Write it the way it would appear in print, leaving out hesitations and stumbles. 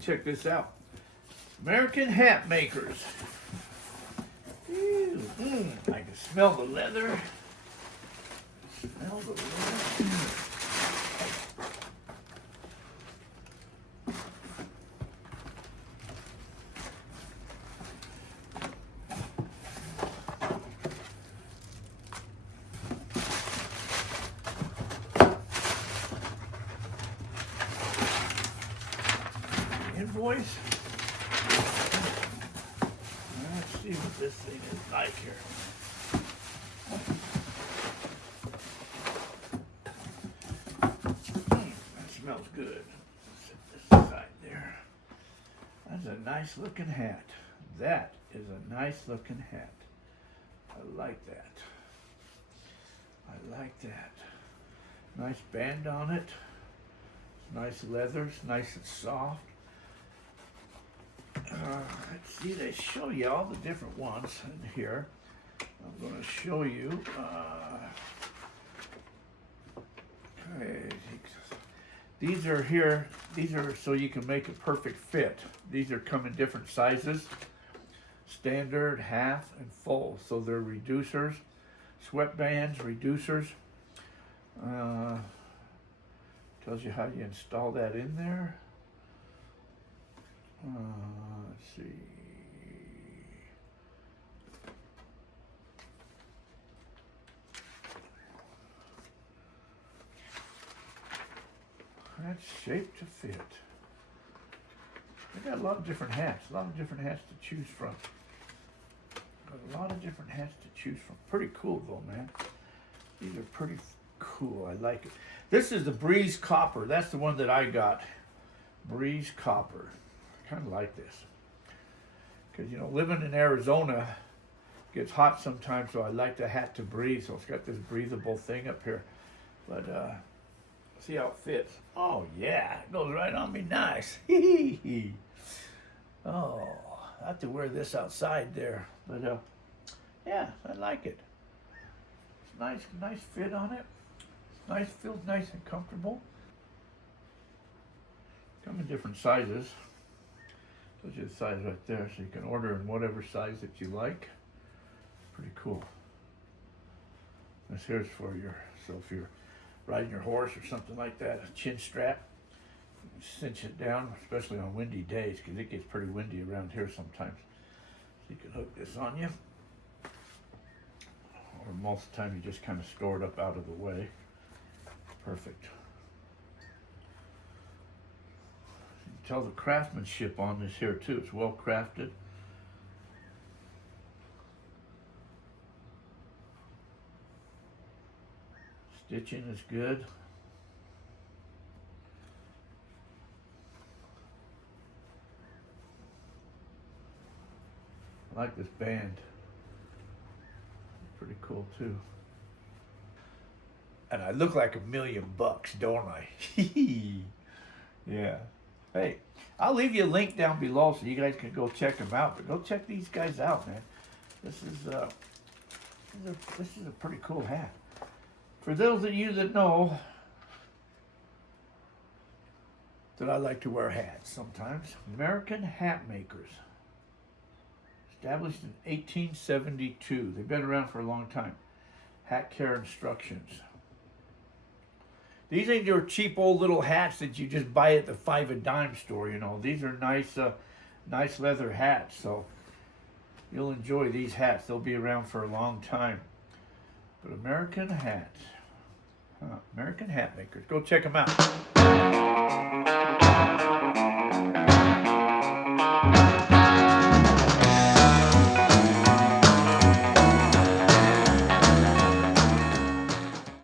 check this out. American hat makers. Ew, I can smell the leather. Smell the leather. Invoice. Let's see what this thing is like here. That smells good. Set this aside there. That's a nice looking hat. That is a nice looking hat. I like that. I like that. Nice band on it. Nice leather. It's nice and soft. Let's see, they show you all the different ones in here. I'm going to show you. Okay, these are here. These are so you can make a perfect fit. These are come in different sizes: standard, half, and full. So they're reducers, sweatbands, reducers. Tells you how you install that in there. Let's see. That's shaped to fit. They got a lot of different hats. A lot of different hats to choose from. Got a lot of different hats to choose from. Pretty cool though, man. These are pretty cool. I like it. This is the Breeze Copper. That's the one that I got. Breeze Copper. Kind of like this, because you know, living in Arizona gets hot sometimes, so I like the hat to breathe. So it's got this breathable thing up here, but see how it fits. Oh yeah, it goes right on me nice. Oh, I have to wear this outside there, but yeah, I like it. It's nice fit on it. It's nice, feels nice and comfortable. Come in different sizes. Shows you the size right there, so you can order in whatever size that you like. Pretty cool. This here's for so if you're riding your horse or something like that, a chin strap, you cinch it down, especially on windy days, because it gets pretty windy around here sometimes. So you can hook this on you, or most of the time you just kind of store it up out of the way. Perfect. Tell the craftsmanship on this here too. It's well crafted. Stitching is good. I like this band. Pretty cool too. And I look like $1,000,000, don't I? Yeah. Hey, I'll leave you a link down below so you guys can go check them out. But go check these guys out, man. This is a pretty cool hat. For those of you that know that I like to wear hats sometimes, American hat makers. Established in 1872. They've been around for a long time. Hat care instructions. These ain't your cheap old little hats that you just buy at the 5 a dime store, you know. These are nice leather hats, so you'll enjoy these hats. They'll be around for a long time. But American hats. American hat makers. Go check them out.